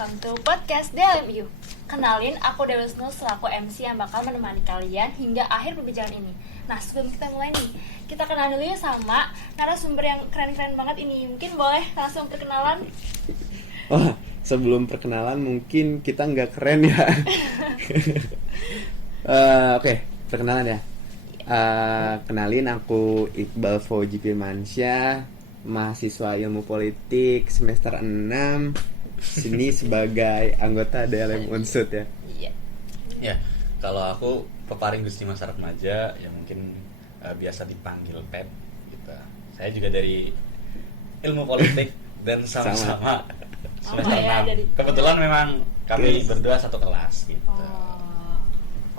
welcome to podcast DLMU. Kenalin, aku Dewi Wisnu selaku MC yang bakal menemani kalian hingga akhir perbincangan ini. Nah, sebelum kita mulai nih, kita kenal dulu ya sama narasumber yang keren-keren banget ini. Mungkin boleh langsung perkenalan? Wah, sebelum perkenalan mungkin kita nggak keren ya. Oke, perkenalan ya. Kenalin, aku Iqbal Fauzi Firmansyah, mahasiswa ilmu politik semester 6, sini sebagai anggota DLM Unsud ya. Iya. Ya, kalau aku peparing Gusti Masa Remaja yang mungkin biasa dipanggil Pep gitu. Saya juga dari ilmu politik dan sama-sama semester ya, 6. Kebetulan memang kami berdua satu kelas gitu.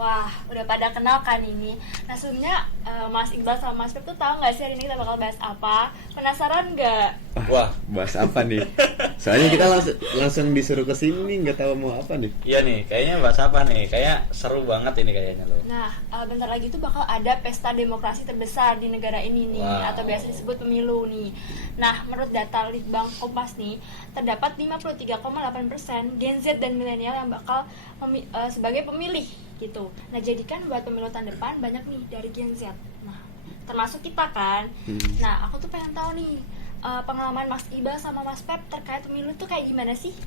Wah, udah pada kenal kan ini. Nah, sebelumnya Mas Iqbal sama Mas Pep tuh tahu nggak sih hari ini kita bakal bahas apa? Penasaran nggak? Wah, Bahas apa nih? Soalnya kita langsung disuruh ke sini, nggak tahu mau apa nih. iya nih, kayaknya bahas apa nih? Kayak seru banget ini kayaknya loh. Nah, bentar lagi tuh bakal ada pesta demokrasi terbesar di negara ini nih, Wow. atau biasa disebut pemilu nih. Nah, menurut data Litbang Kompas nih, terdapat 53,8% Gen Z dan milenial yang bakal sebagai pemilih gitu. Nah, jadi kan buat pemilu tahun depan banyak nih dari Gen Z. Nah, termasuk kita kan. Nah, aku tuh pengen tahu nih pengalaman Mas Iqbal sama Mas Pep terkait pemilu tuh kayak gimana sih?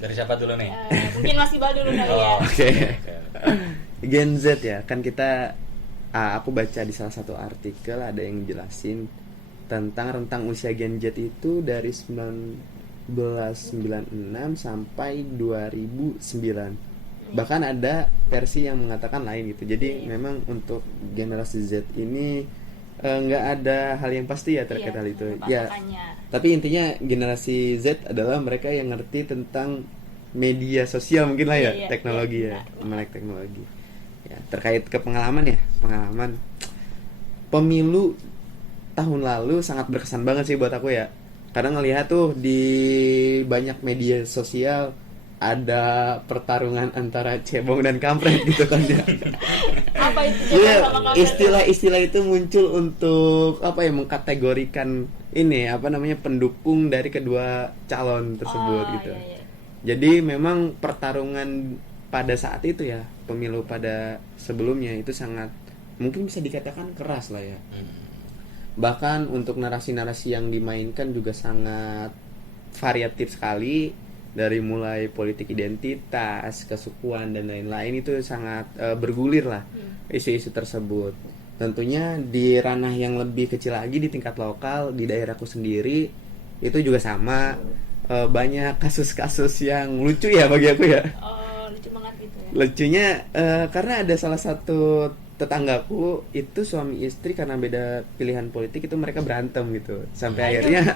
Dari siapa dulu nih? Mungkin Mas Iqbal dulu kali ya. Oke. Gen Z ya, kan kita aku baca di salah satu artikel ada yang jelasin tentang rentang usia Gen Z itu dari 1996 sampai 2009. Bahkan ada versi yang mengatakan lain gitu. Jadi memang untuk generasi Z ini nggak ada hal yang pasti ya terkait hal itu. Ya. Tapi intinya generasi Z adalah mereka yang ngerti tentang media sosial mungkin lah ya, teknologi ya, melek teknologi. Ya, terkait ke pengalaman pemilu tahun lalu sangat berkesan banget sih buat aku ya. Karena ngelihat tuh di banyak media sosial ada pertarungan antara cebong dan kampret gitu kan ya. Apa itu? Iya, istilah-istilah itu muncul untuk mengkategorikan pendukung dari kedua calon tersebut gitu. Iya. Jadi memang pertarungan pada saat itu ya, pemilu pada sebelumnya itu sangat mungkin bisa dikatakan keras lah ya. Bahkan untuk narasi-narasi yang dimainkan juga sangat variatif sekali, dari mulai politik identitas, kesukuan dan lain-lain itu sangat bergulir lah isu-isu tersebut. Tentunya di ranah yang lebih kecil lagi di tingkat lokal di daerahku sendiri itu juga sama, banyak kasus-kasus yang lucu ya bagi aku ya. Oh, lucu banget gitu ya. Lucunya karena ada salah satu tetanggaku itu suami istri karena beda pilihan politik itu mereka berantem gitu sampai akhirnya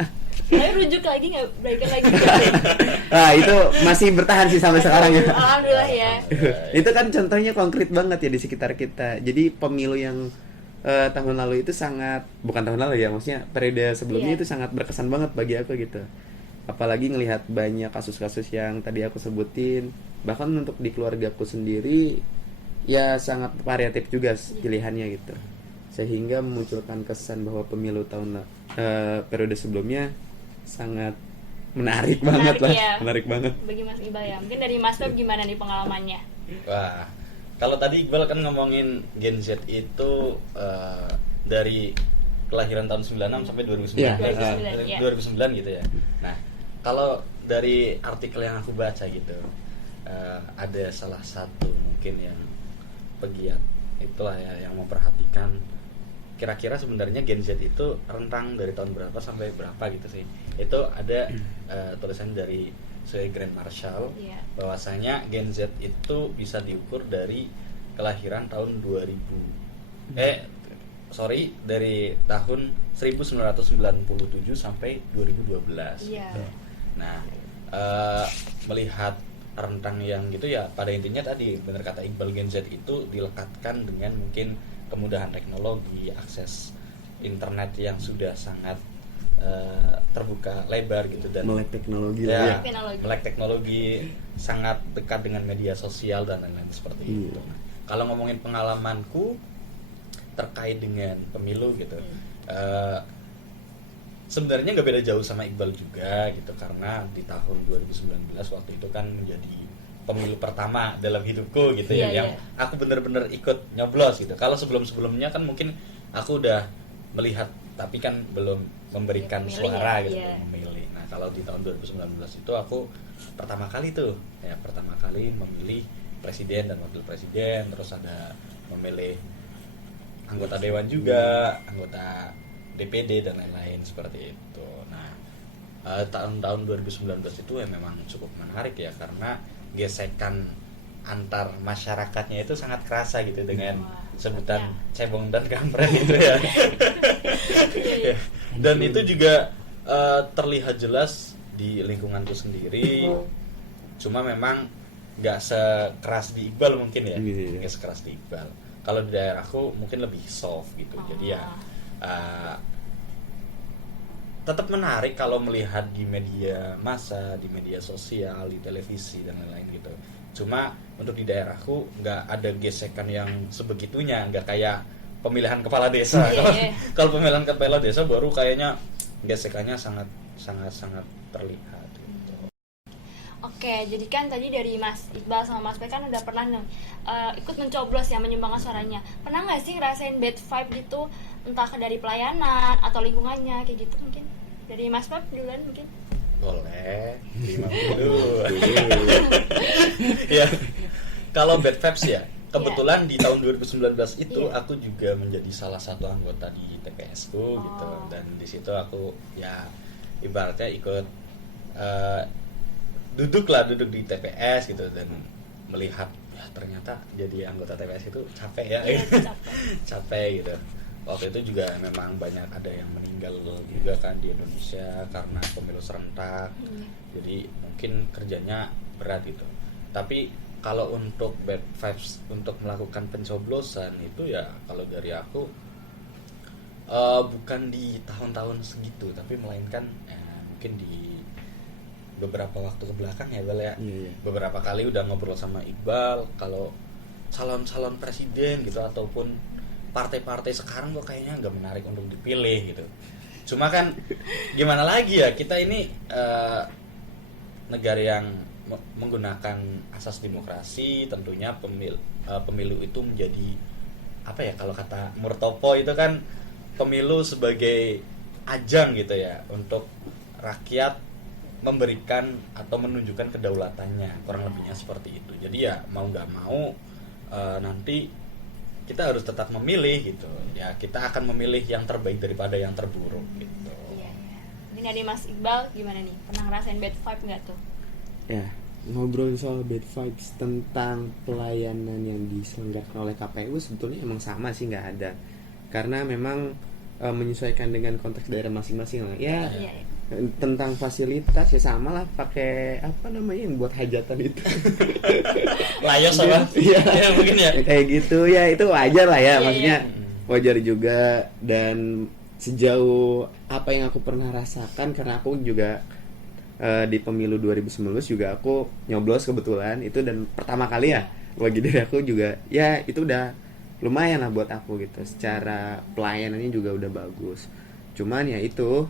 rujuk lagi nggak baikan lagi. nah itu masih bertahan sih sampai sekarang ya. Alhamdulillah ya. Itu kan contohnya konkret banget ya di sekitar kita. Jadi pemilu yang tahun lalu itu bukan tahun lalu ya, maksudnya periode sebelumnya itu sangat berkesan banget bagi aku gitu. Apalagi ngelihat banyak kasus-kasus yang tadi aku sebutin, bahkan untuk di keluargaku sendiri ya sangat variatif juga pilihannya gitu, sehingga memunculkan kesan bahwa pemilu tahun periode sebelumnya sangat menarik banget lah ya. Menarik banget Bagi Mas Iqbal ya. Mungkin dari Mas Pep gimana nih pengalamannya? Wah, kalau tadi Iqbal kan ngomongin Gen Z itu dari kelahiran tahun 96 sampai 2009. Iya. 2009 gitu ya. Nah, kalau dari artikel yang aku baca gitu, ada salah satu mungkin yang pegiat itulah ya yang memperhatikan kira-kira sebenarnya Gen Z itu rentang dari tahun berapa sampai berapa gitu sih. Itu ada tulisan dari Sir Grant Marshall bahwasanya Gen Z itu bisa diukur dari kelahiran tahun dari tahun 1997 sampai 2012 gitu. Nah, melihat rentang yang gitu ya, pada intinya tadi benar kata Iqbal, Gen Z itu dilekatkan dengan mungkin kemudahan teknologi, akses internet yang sudah sangat terbuka lebar gitu, dan melek teknologi ya, lah ya. melek teknologi, sangat dekat dengan media sosial dan lain-lain seperti itu. Nah, kalau ngomongin pengalamanku terkait dengan pemilu gitu, sebenarnya nggak beda jauh sama Iqbal juga gitu, karena di tahun 2019 waktu itu kan menjadi pemilu pertama dalam hidupku gitu ya, yang aku bener-bener ikut nyoblos gitu. Kalau sebelum-sebelumnya kan mungkin aku udah melihat tapi kan belum memberikan suara gitu, memilih. Nah kalau di tahun 2019 itu aku pertama kali memilih presiden dan wakil presiden, terus ada memilih anggota dewan juga, anggota DPD dan lain-lain seperti itu. Nah, tahun-tahun 2019 itu ya memang cukup menarik ya, karena gesekan antar masyarakatnya itu sangat kerasa gitu dengan sebutan cebong dan kampret gitu ya. Dan itu juga terlihat jelas di lingkunganku sendiri. Cuma memang nggak sekeras di Iqbal mungkin ya, nggak sekeras di Iqbal. Kalau di daerahku mungkin lebih soft gitu. Jadi ya tetap menarik kalau melihat di media massa, di media sosial, di televisi dan lain-lain gitu. Cuma untuk di daerahku nggak ada gesekan yang sebegitunya, nggak kayak pemilihan kepala desa. Kalau pemilihan kepala desa baru kayaknya gesekannya sangat terlihat gitu. Oke, jadi kan tadi dari Mas Iqbal sama Mas P kan udah pernah ikut mencoblos ya, menyumbangkan suaranya. Pernah nggak sih ngerasain bad vibe gitu, entah dari pelayanan atau lingkungannya kayak gitu mungkin? Dari Mas P duluan mungkin? Boleh, 50 dulu. Ya, kalau bad vibes ya, kebetulan di tahun 2019 itu aku juga menjadi salah satu anggota di TPS ku gitu, dan di situ aku ya ibaratnya ikut duduk di TPS gitu, dan melihat ya ternyata jadi anggota TPS itu capek ya, capek gitu. Waktu itu juga memang banyak ada yang meninggal juga kan di Indonesia karena pemilu serentak. Jadi mungkin kerjanya berat gitu. Tapi kalau untuk bad vibes untuk melakukan pencoblosan itu ya kalau dari aku bukan di tahun-tahun segitu, tapi melainkan mungkin di beberapa waktu kebelakang ya Bel ya. Beberapa kali udah ngobrol sama Iqbal kalau calon-calon presiden gitu ataupun partai-partai sekarang kok kayaknya nggak menarik untuk dipilih gitu. Cuma kan gimana lagi ya, kita ini negara yang menggunakan asas demokrasi, tentunya pemilu itu menjadi apa ya, kalau kata Murtopo itu kan pemilu sebagai ajang gitu ya untuk rakyat memberikan atau menunjukkan kedaulatannya, kurang lebihnya seperti itu. Jadi ya mau nggak mau nanti kita harus tetap memilih gitu ya, kita akan memilih yang terbaik daripada yang terburuk gitu. Ini dari Mas Iqbal gimana nih, pernah ngerasain bad vibe nggak tuh? Ya, ngobrolin soal bad vibes tentang pelayanan yang diselenggarakan oleh KPU sebetulnya emang sama sih, nggak ada, karena memang menyesuaikan dengan konteks daerah masing-masing lah ya. Tentang fasilitas ya sama lah, pakai apa namanya yang buat hajatan itu layos apa ya mungkin ya kayak gitu ya, itu wajar lah ya, maksudnya wajar juga. Dan sejauh apa yang aku pernah rasakan, karena aku juga di pemilu 2019 juga aku nyoblos kebetulan itu, dan pertama kali ya bagi diri aku juga ya itu udah lumayan lah buat aku gitu, secara pelayanannya juga udah bagus. Cuman ya itu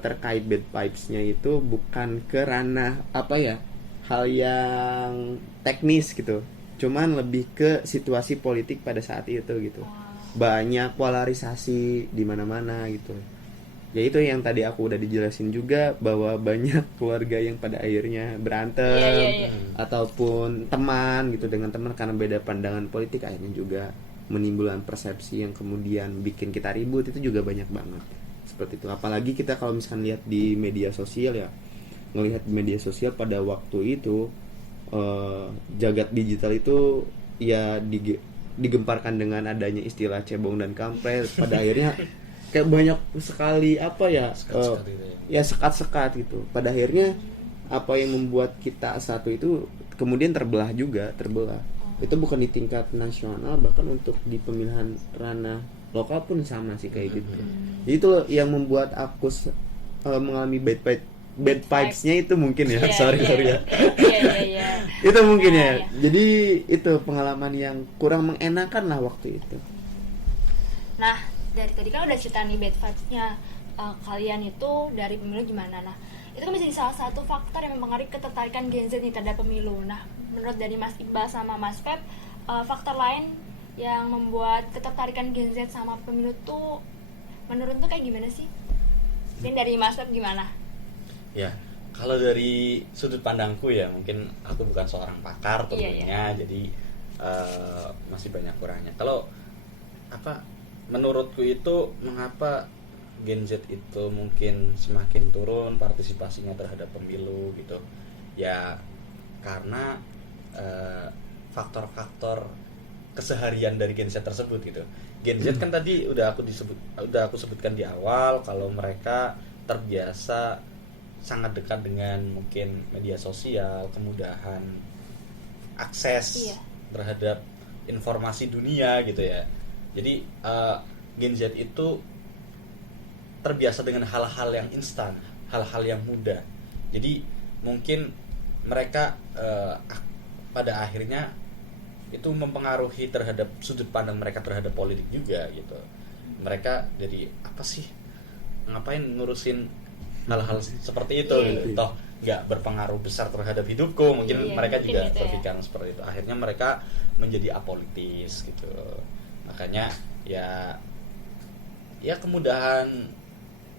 terkait bad vibes-nya itu bukan ke ranah apa ya, hal yang teknis gitu, cuman lebih ke situasi politik pada saat itu gitu. Banyak polarisasi di mana-mana gitu. Ya itu yang tadi aku udah dijelasin juga, bahwa banyak keluarga yang pada akhirnya berantem ataupun teman gitu dengan teman karena beda pandangan politik, akhirnya juga menimbulkan persepsi yang kemudian bikin kita ribut. Itu juga banyak banget seperti itu. Apalagi kita kalau misalkan lihat di media sosial ya, ngelihat di media sosial pada waktu itu jagat digital itu ya digemparkan dengan adanya istilah cebong dan kampret. Pada akhirnya kayak banyak sekali apa ya, sekat-sekat gitu. Pada akhirnya apa yang membuat kita satu itu kemudian terbelah. Itu bukan di tingkat nasional, bahkan untuk di pemilihan ranah lokal pun sama sih kayak gitu. Jadi itu loh yang membuat aku mengalami bad vibes-nya itu mungkin ya. Sorry ya. Itu mungkin ya. Jadi itu pengalaman yang kurang mengenakan lah waktu itu. Nah, dari tadi kan udah cerita nih bad vibes-nya. kalian itu dari pemilu gimana. Nah, itu kan menjadi salah satu faktor yang mempengaruhi ketertarikan Gen Z nih terhadap pemilu. Nah, menurut dari Mas Iqbal sama Mas Feb, faktor lain yang membuat ketertarikan Gen Z sama pemilu tuh menurun tuh kayak gimana sih? Dan dari Mas Feb gimana? Ya, kalau dari sudut pandangku ya, mungkin aku bukan seorang pakar tentunya, jadi masih banyak kurangnya. Kalau menurutku itu mengapa Gen Z itu mungkin semakin turun partisipasinya terhadap pemilu gitu ya, karena faktor-faktor keseharian dari Gen Z tersebut gitu. Gen Z kan tadi udah aku sebutkan di awal kalau mereka terbiasa sangat dekat dengan mungkin media sosial, kemudahan akses terhadap informasi dunia gitu ya. Jadi Gen Z itu terbiasa dengan hal-hal yang instan, hal-hal yang mudah. Jadi mungkin mereka pada akhirnya itu mempengaruhi terhadap sudut pandang mereka terhadap politik juga gitu. Mereka jadi apa sih, ngapain ngurusin hal-hal seperti itu gitu. Toh nggak berpengaruh besar terhadap hidupku. Mungkin mereka juga berpikiran seperti itu. Akhirnya mereka menjadi apolitis gitu. Makanya ya kemudahan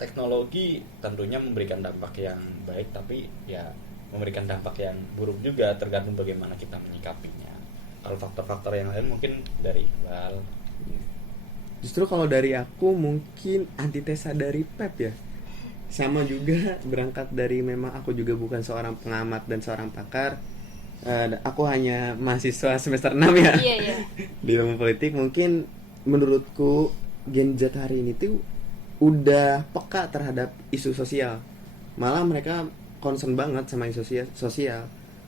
teknologi tentunya memberikan dampak yang baik, tapi ya memberikan dampak yang buruk juga, tergantung bagaimana kita menyikapinya. Kalau faktor-faktor yang lain mungkin dari Iqbal. Justru kalau dari aku mungkin antitesa dari Pep ya. Sama juga, berangkat dari memang aku juga bukan seorang pengamat dan seorang pakar. Aku hanya mahasiswa semester 6 ya. Di ilmu politik. Mungkin menurutku Gen Z hari ini tuh udah peka terhadap isu sosial. Malah mereka concern banget sama isu sosial.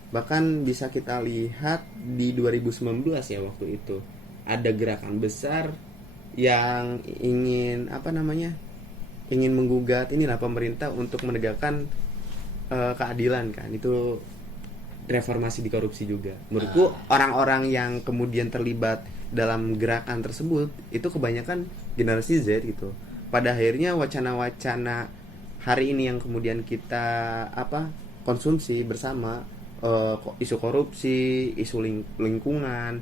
Bahkan bisa kita lihat di 2019 ya, waktu itu ada gerakan besar yang ingin ingin menggugat inilah pemerintah untuk menegakkan keadilan kan. Itu reformasi di korupsi juga. Menurutku orang-orang yang kemudian terlibat dalam gerakan tersebut itu kebanyakan generasi Z gitu. Pada akhirnya wacana-wacana hari ini yang kemudian kita konsumsi bersama, isu korupsi, isu lingkungan,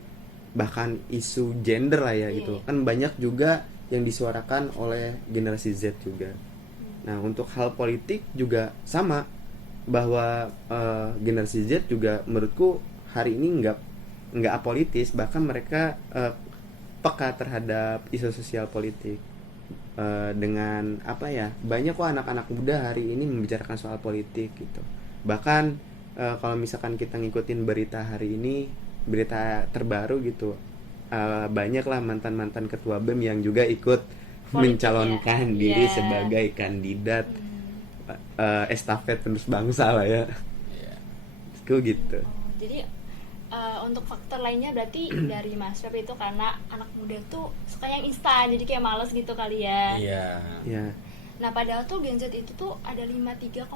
bahkan isu gender lah ya gitu. Kan banyak juga yang disuarakan oleh generasi Z juga. Nah, untuk hal politik juga sama, bahwa generasi Z juga menurutku hari ini nggak apolitis, bahkan mereka peka terhadap isu sosial politik. Dengan banyak kok anak-anak muda hari ini membicarakan soal politik gitu. Bahkan kalau misalkan kita ngikutin berita hari ini, berita terbaru gitu, banyaklah mantan-mantan ketua BEM yang juga ikut mencalonkan diri sebagai kandidat estafet penerus bangsa lah ya. Gitu. Jadi untuk faktor lainnya berarti dari Mas Feb itu karena anak muda tuh suka yang instan, jadi kayak males gitu kali ya. Iya. Nah, padahal tuh Gen Z itu tuh ada 53,8%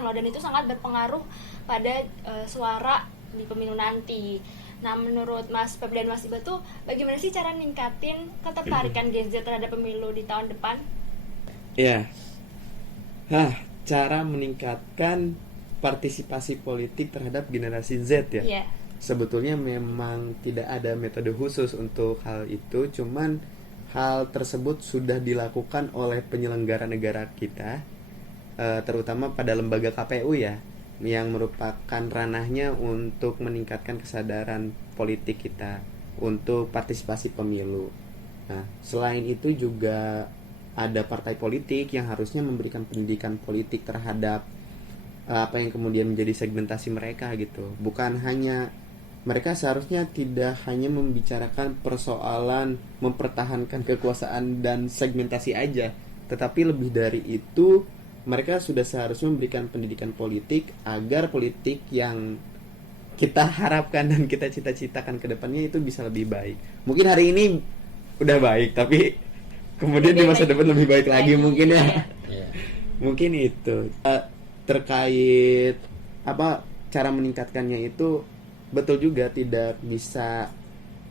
loh, dan itu sangat berpengaruh pada suara di pemilu nanti. Nah, menurut Mas Feb dan Mas Iba tuh bagaimana sih cara ningkatin ketertarikan Gen Z terhadap pemilu di tahun depan? Iya. Cara meningkatkan partisipasi politik terhadap generasi Z ya. Sebetulnya memang tidak ada metode khusus untuk hal itu, cuman hal tersebut sudah dilakukan oleh penyelenggara negara kita, terutama pada lembaga KPU ya, yang merupakan ranahnya untuk meningkatkan kesadaran politik kita untuk partisipasi pemilu. Nah, selain itu juga ada partai politik yang harusnya memberikan pendidikan politik terhadap apa yang kemudian menjadi segmentasi mereka gitu. Bukan hanya mereka seharusnya tidak hanya membicarakan persoalan mempertahankan kekuasaan dan segmentasi aja, tetapi lebih dari itu mereka sudah seharusnya memberikan pendidikan politik agar politik yang kita harapkan dan kita cita-citakan ke depannya itu bisa lebih baik. Mungkin hari ini udah baik, tapi kemudian di masa depan lebih baik lagi mungkin ya. Mungkin itu terkait cara meningkatkannya itu. Betul juga, tidak bisa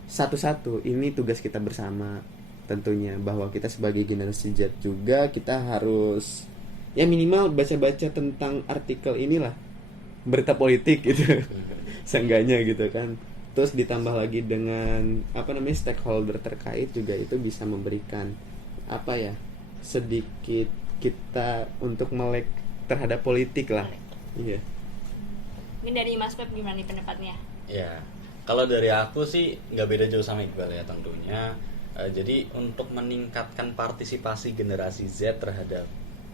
satu-satu, ini tugas kita bersama. tentunya, bahwa kita sebagai generasi Z juga kita harus ya minimal baca-baca tentang artikel inilah, berita politik gitu. Seenggaknya gitu kan. Terus ditambah lagi dengan apa namanya stakeholder terkait juga, itu bisa memberikan apa ya, sedikit kita untuk melek terhadap politik lah. Iya. Mungkin dari Mas Pep gimana nih pendapatnya? Ya, kalau dari aku sih nggak beda jauh sama Iqbal ya tentunya. Jadi untuk meningkatkan partisipasi generasi Z terhadap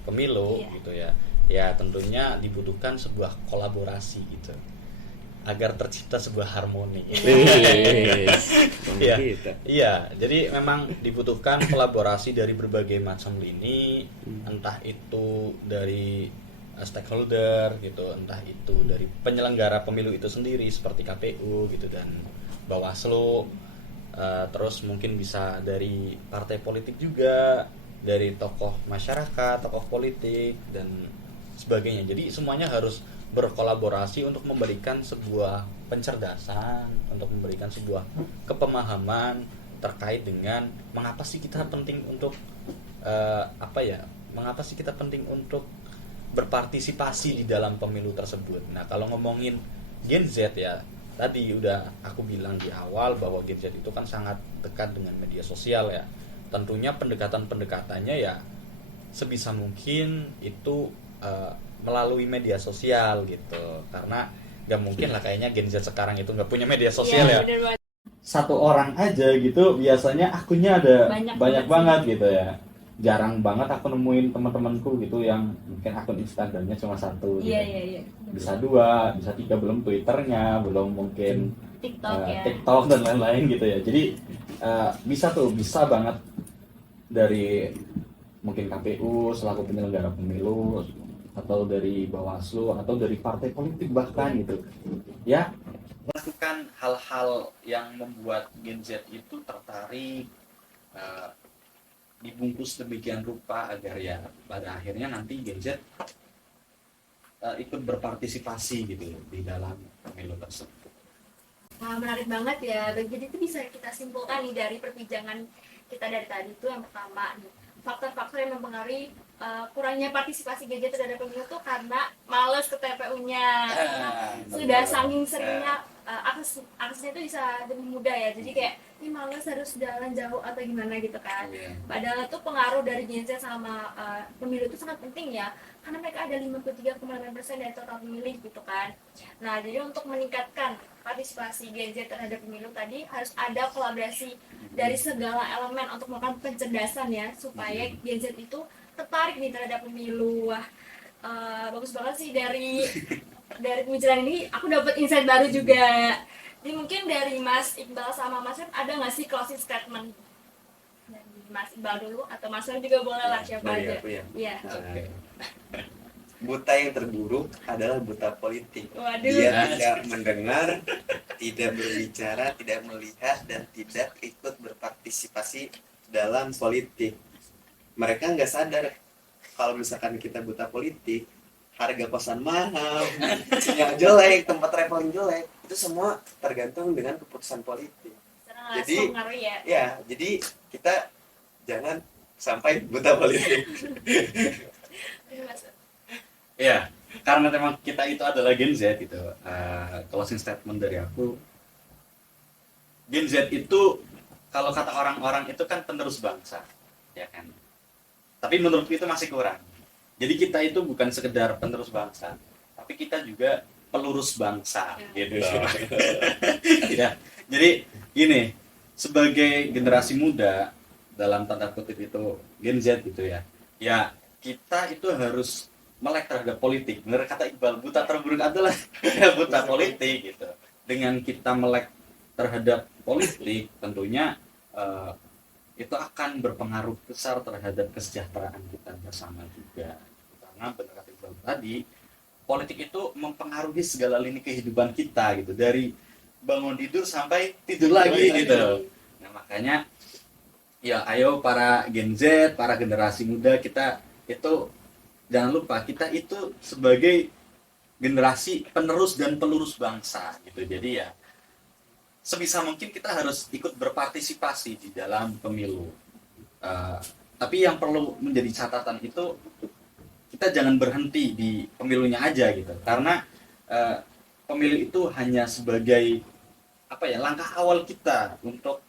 pemilu gitu ya, ya tentunya dibutuhkan sebuah kolaborasi gitu, agar tercipta sebuah harmoni. Iya, iya. Jadi memang dibutuhkan kolaborasi dari berbagai macam lini, entah itu dari stakeholder gitu, entah itu dari penyelenggara pemilu itu sendiri seperti KPU gitu dan Bawaslu. Terus mungkin bisa dari partai politik juga, dari tokoh masyarakat, tokoh politik dan sebagainya. Jadi semuanya harus berkolaborasi untuk memberikan sebuah pencerdasan, untuk memberikan sebuah kepemahaman terkait dengan mengapa sih kita penting untuk mengapa sih kita penting untuk berpartisipasi di dalam pemilu tersebut. Nah, kalau ngomongin Gen Z ya, tadi udah aku bilang di awal bahwa Gen Z itu kan sangat dekat dengan media sosial ya. Tentunya pendekatan-pendekatannya ya sebisa mungkin itu melalui media sosial gitu, karena gak mungkin lah kayaknya Gen Z sekarang itu gak punya media sosial ya. Satu orang aja gitu biasanya akunnya ada banyak banget gitu ya. Jarang banget aku nemuin teman-temanku gitu yang mungkin akun Instagramnya cuma satu gitu. Iya. Bisa 2, bisa 3, belum Twitternya, belum mungkin TikTok dan lain-lain gitu ya. Jadi bisa banget dari mungkin KPU selaku penyelenggara pemilu, atau dari Bawaslu, atau dari partai politik bahkan gitu ya, melakukan hal-hal yang membuat Gen Z itu tertarik, dibungkus demikian rupa agar ya pada akhirnya nanti Gen Z ikut berpartisipasi gitu di dalam pemilu tersebut. Nah, menarik banget ya. Jadi itu bisa kita simpulkan nih dari perbincangan kita dari tadi itu, yang pertama nih, faktor-faktor yang mempengaruhi kurangnya partisipasi Gen Z terhadap pemilu itu karena males ke TPU-nya. Sudah saking seringnya aksesnya itu bisa lebih mudah ya. Jadi kayak ini males harus jalan jauh atau gimana gitu kan. Padahal itu pengaruh dari Gen Z sama pemilu itu sangat penting ya. Karena mereka ada 53,8% dari total pemilih gitu kan. Nah, jadi untuk meningkatkan partisipasi Gen Z terhadap pemilu tadi harus ada kolaborasi dari segala elemen untuk melakukan pencerdasan ya, supaya Gen Z itu tertarik nih terhadap pemilu. Wah, bagus banget sih dari pembicaraan ini aku dapat insight baru juga. Jadi mungkin dari Mas Iqbal sama Mas Rem ada nggak sih closing statement? Dari Mas Iqbal dulu atau Mas Rem juga boleh lah, siapa aja. Iya. Buta yang terburuk adalah buta politik. Waduh. Dia tidak mendengar, tidak berbicara, tidak melihat, dan tidak ikut berpartisipasi dalam politik. Mereka nggak sadar kalau misalkan kita buta politik, harga kosan mahal, sinyal jelek, tempat traveling jelek, itu semua tergantung dengan keputusan politik. Jadi, jadi kita jangan sampai buta politik. Ya, karena memang kita itu adalah Gen Z gitu. Closing statement dari aku, Gen Z itu kalau kata orang-orang itu kan penerus bangsa, ya kan. Tapi menurutku itu masih kurang. Jadi kita itu bukan sekedar penerus bangsa, tapi kita juga pelurus bangsa, gitu. Ya, jadi gini, sebagai generasi muda dalam tanda kutip itu Gen Z gitu ya, ya kita itu harus melek terhadap politik. Benar kata Iqbal, buta terburuk adalah buta politik gitu. Dengan kita melek terhadap politik, tentunya itu akan berpengaruh besar terhadap kesejahteraan kita bersama juga. Karena benar kata Iqbal tadi, politik itu mempengaruhi segala lini kehidupan kita gitu, dari bangun tidur sampai tidur lagi gitu. Nah, makanya ya ayo para Gen Z, para generasi muda, kita itu jangan lupa kita itu sebagai generasi penerus dan pelurus bangsa gitu. Jadi ya sebisa mungkin kita harus ikut berpartisipasi di dalam pemilu. Tapi yang perlu menjadi catatan itu kita jangan berhenti di pemilunya aja gitu, karena pemilu itu hanya sebagai langkah awal kita untuk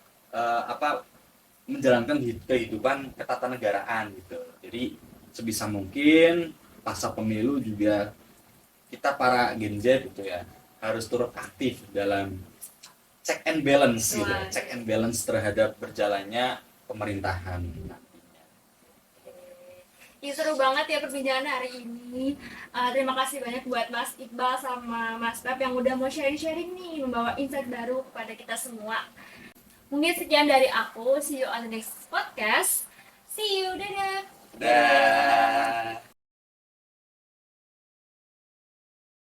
menjalankan kehidupan ketatanegaraan gitu. Jadi sebisa mungkin pasca pemilu juga kita para Gen Z gitu ya harus turut aktif dalam check and balance gitu, check and balance terhadap berjalannya pemerintahan. Ya, seru banget ya perbincangan hari ini. Terima kasih banyak buat Mas Iqbal sama Mas Pep yang udah mau sharing-sharing nih, membawa insight baru kepada kita semua. Mungkin sekian dari aku. See you on the next podcast. See you, dadah. Dah.